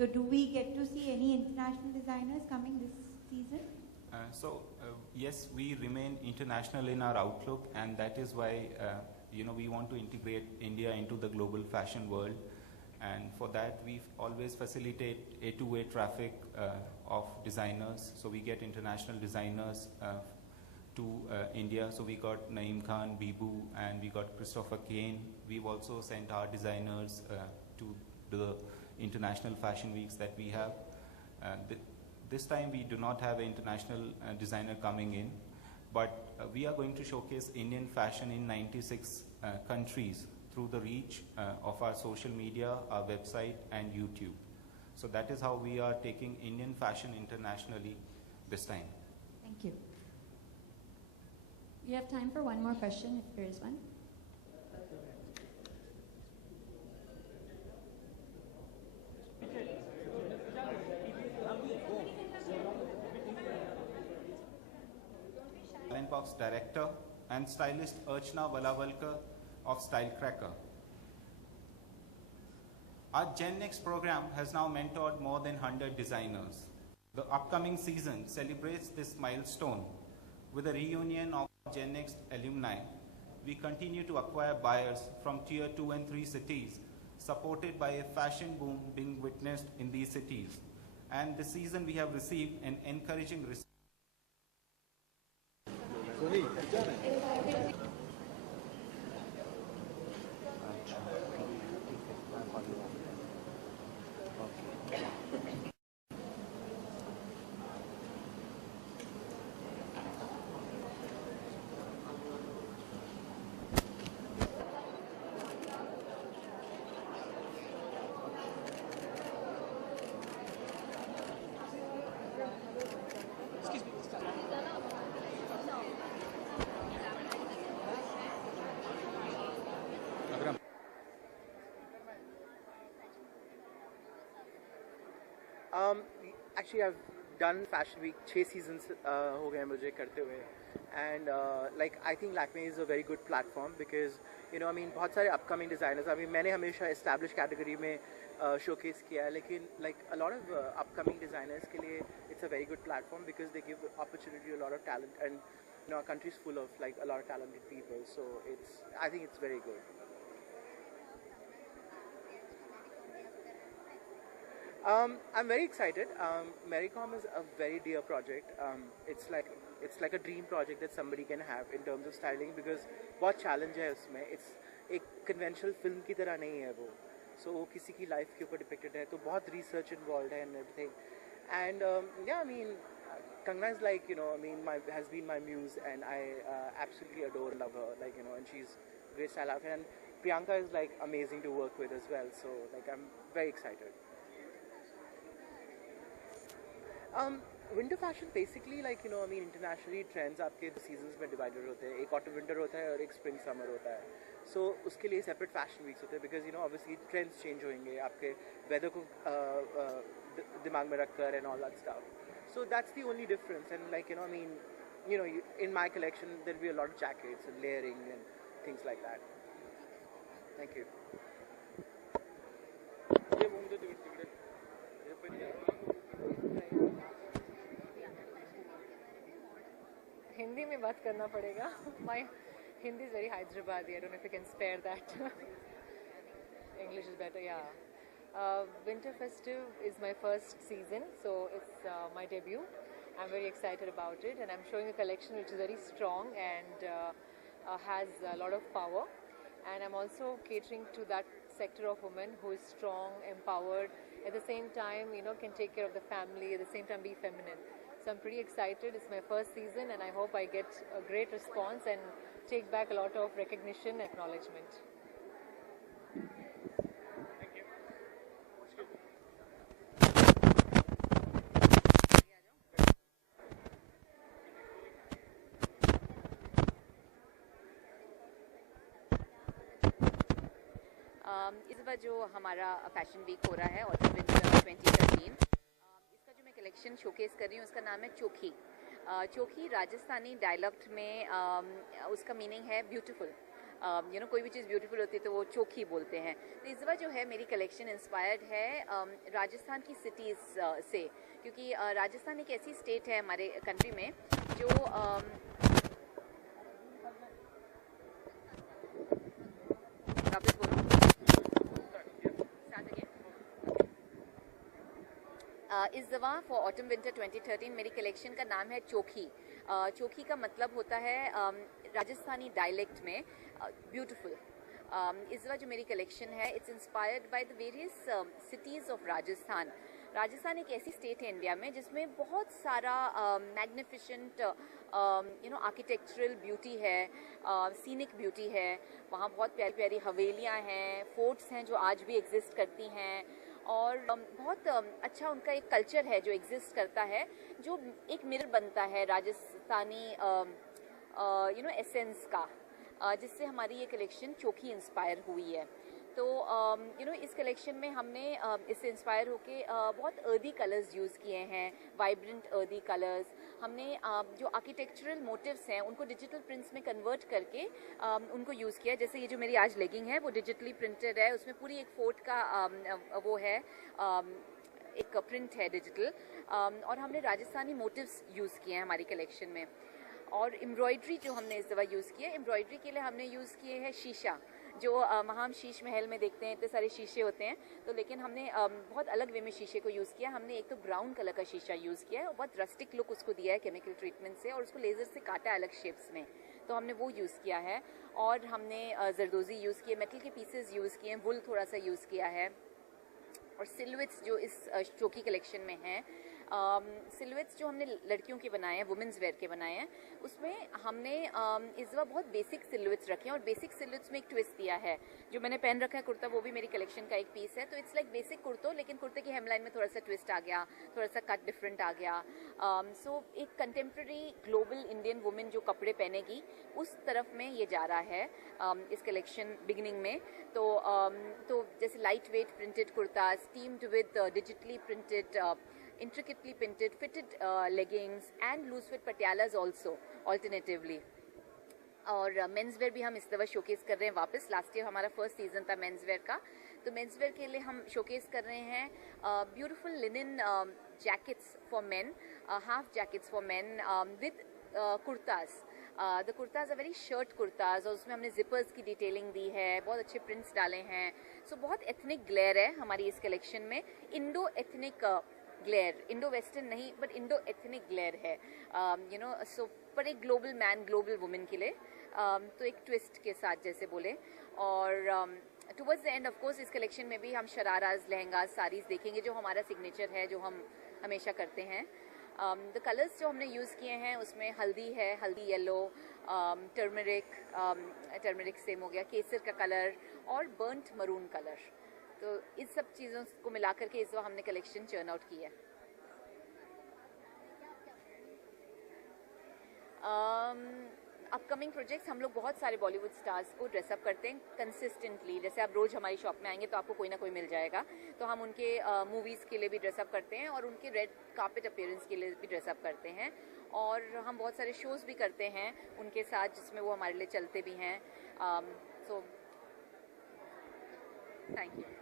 So do we get to see any international designers coming this season? Yes, we remain international in our outlook, and that is why we want to integrate India into the global fashion world. And for that, we always facilitate A-to-A traffic of designers. So we get international designers to India. So we got Naeem Khan, Bibu, and we got Christopher Kane. We've also sent our designers to the international fashion weeks that we have. This time we do not have an international designer coming in, but we are going to showcase Indian fashion in 96 countries through the reach of our social media, our website, and YouTube. So that is how we are taking Indian fashion internationally this time. Thank you. We have time for one more question, if there is one. Box director and stylist Archana Valavalkar of Stylecracker. Our Gen Next program has now mentored more than 100 designers. The upcoming season celebrates this milestone with a reunion of Gen Next alumni. We continue to acquire buyers from Tier 2 and 3 cities, supported by a fashion boom being witnessed in these cities. And this season we have received an encouraging response. Actually, I've done Fashion Week 6 seasons हो गए मुझे करते हुए, and I think Lakme is a very good platform because बहुत सारे upcoming designers. मैंने हमेशा established category में showcase किया है, लेकिन a lot of upcoming designers के लिए it's a very good platform because they give opportunity to a lot of talent, and our country is full of a lot of talented people, so I think it's very good. I'm very excited. Marycom is a very dear project. It's like a dream project that somebody can have in terms of styling because बहुत challenge है उसमें. It's एक conventional film की तरह नहीं है वो. So वो किसी की life के ऊपर depicted है, तो बहुत research involved है and everything. And Kangana is has been my muse, and I absolutely adore, love her. And she's a great style outfit. And Priyanka is amazing to work with as well. So I'm very excited. Winter fashion basically internationally trends आपके seasons में divided होते हैं. एक autumn winter होता है और एक spring summer होता है. So उसके लिए separate fashion weeks होते हैं because obviously trends change होंगे आपके weather को दिमाग में रखकर and all that stuff. So that's the only difference. And in my collection there'll be a lot of jackets and layering and things like that. Thank you. Hindi में बात करना पड़ेगा. My Hindi is very Hyderabadi. I don't know if you can spare that. English is better, yeah. Winter Festive is my first season, so it's my debut. I'm very excited about it, and I'm showing a collection which is very strong and has a lot of power. And I'm also catering to that sector of women who is strong, empowered, at the same time, can take care of the family, at the same time be feminine. So I'm pretty excited. It's my first season, and I hope I get a great response and take back a lot of recognition and acknowledgement. इस बार जो हमारा fashion week हो रहा है autumn winter 2013, इसका जो मैं collection showcase कर रही हूँ उसका नाम है चोखी. चोखी राजस्थानी डायलेक्ट में उसका मीनिंग है ब्यूटीफुल. कोई भी चीज़ ब्यूटीफुल होती है तो वो चोखी बोलते हैं। तो इस बार जो है मेरी कलेक्शन इंस्पायर्ड है राजस्थान की सिटीज़ से, क्योंकि राजस्थान एक ऐसी स्टेट है हमारे कंट्री में जो वापस बोलो स्टार्ट अगेन। इस दफ़ा फॉर ऑटम विंटर 2013 मेरी कलेक्शन का नाम है चोखी। चोखी का मतलब होता है राजस्थानी डायलेक्ट में ब्यूटीफुल। इस बार जो मेरी कलेक्शन है it's inspired by the various cities of Rajasthan. Rajasthan एक ऐसी स्टेट है इंडिया में जिसमें बहुत सारा मैग्निफिशेंट आर्किटेक्चरल ब्यूटी है, सीनिक ब्यूटी है। वहाँ बहुत प्यारी प्यारी हवेलियाँ हैं, फोर्ट्स हैं जो आज भी एग्जिस्ट करती हैं, और बहुत अच्छा उनका एक कल्चर है जो एग्जिस्ट करता है, जो एक मिरर बनता है राजस्थानी एसेंस का, जिससे हमारी ये कलेक्शन चोखी इंस्पायर हुई है। तो इस कलेक्शन में हमने इससे इंस्पायर होके बहुत अर्दी कलर्स यूज़ किए हैं, वाइब्रेंट अर्दी कलर्स। हमने जो आर्किटेक्चरल मोटिव्स हैं उनको डिजिटल प्रिंट्स में कन्वर्ट करके उनको यूज़ किया। जैसे ये जो मेरी आज लेगिंग है वो डिजिटली प्रिंटेड है, उसमें पूरी एक फोर्ट का वो है, एक प्रिंट है डिजिटल, और हमने राजस्थानी मोटिव्स यूज़ किए हैं हमारी कलेक्शन में। और एम्ब्रॉयडरी जो हमने इस दफ़ा यूज़ की है, एम्ब्रॉयडरी के लिए हमने यूज़ किए हैं शीशा, जो हम शीश महल में देखते हैं इतने सारे शीशे होते हैं, तो लेकिन हमने बहुत अलग वे में शीशे को यूज़ किया। हमने एक तो ब्राउन कलर का शीशा यूज़ किया है और बहुत रस्टिक लुक उसको दिया है केमिकल ट्रीटमेंट से, और उसको लेज़र से काटा अलग शेप्स में, तो हमने वो यूज़ किया है। और हमने जरदोज़ी यूज़ किए, मेटल के पीसेस यूज़ किए हैं, वुल थोड़ा सा यूज़ किया है। और सिलवेट्स जो इस चोखी कलेक्शन में हैं, सिलवेट्स जो हमने लड़कियों के बनाए हैं, वुमेंस वेयर के बनाए हैं, उसमें हमने इस बार बहुत बेसिक सिलवेट्स रखे हैं, और बेसिक सिलवेट्स में एक ट्विस्ट दिया है। जो मैंने पहन रखा है कुर्ता, वो भी मेरी कलेक्शन का एक पीस है, तो इट्स लाइक बेसिक कुर्तो, लेकिन कुर्ते की हेमलाइन में थोड़ा सा ट्विस्ट आ गया, थोड़ा सा कट डिफरेंट आ गया। सो एक कंटेम्प्रेरी ग्लोबल इंडियन वुमेन जो कपड़े पहनेगी उस तरफ में ये जा रहा है इस कलेक्शन बिगिनिंग में। तो जैसे light weight printed kurta, steamed with digitally printed intricately printed fitted leggings and loose fit patialas also alternatively। और मेंस वेयर भी हम इस दफ़ा शोकेस कर रहे हैं वापस। लास्ट ईयर हमारा फर्स्ट सीजन था मेंस वेयर का, तो मेंस वेयर के लिए हम शोकेस कर रहे हैं beautiful linen jackets for men, half jackets for men with kurtas. The kurtas are very short kurtas, और उसमें हमने जिपर्स की डिटेलिंग दी है, बहुत अच्छे प्रिंट्स डाले हैं। सो बहुत एथनिक ग्लेयर है हमारी इस कलेक्शन में, Indo ethnic glare, Indo western नहीं बट इंडो एथनिक ग्लेयर है, सो पर एक ग्लोबल मैन ग्लोबल वुमेन के लिए, तो एक ट्विस्ट के साथ जैसे बोले। और towards the end of course इस कलेक्शन में भी हम शराराज, लहंगाज, साड़ीज़ देखेंगे, जो हमारा सिग्नेचर है, जो हम हमेशा करते हैं। द कलर्स जो हमने यूज़ किए हैं उसमें हल्दी है, हल्दी येलो, टर्मरिक सेम हो गया, केसर का कलर, और बर्न्ट मरून कलर। तो इस सब चीज़ों को मिला करके इस बार हमने कलेक्शन चर्न आउट की है। अपकमिंग प्रोजेक्ट्स, हम लोग बहुत सारे बॉलीवुड स्टार्स को ड्रेसअप करते हैं कंसिस्टेंटली। जैसे आप रोज़ हमारी शॉप में आएंगे तो आपको कोई ना कोई मिल जाएगा, तो हम उनके मूवीज़ के लिए भी ड्रेसअप करते हैं, और उनके रेड कार्पेट अपीयरेंस के लिए भी ड्रेसअप करते हैं। और हम बहुत सारे शोज़ भी करते हैं उनके साथ, जिसमें वो हमारे लिए चलते भी हैं। So thank you.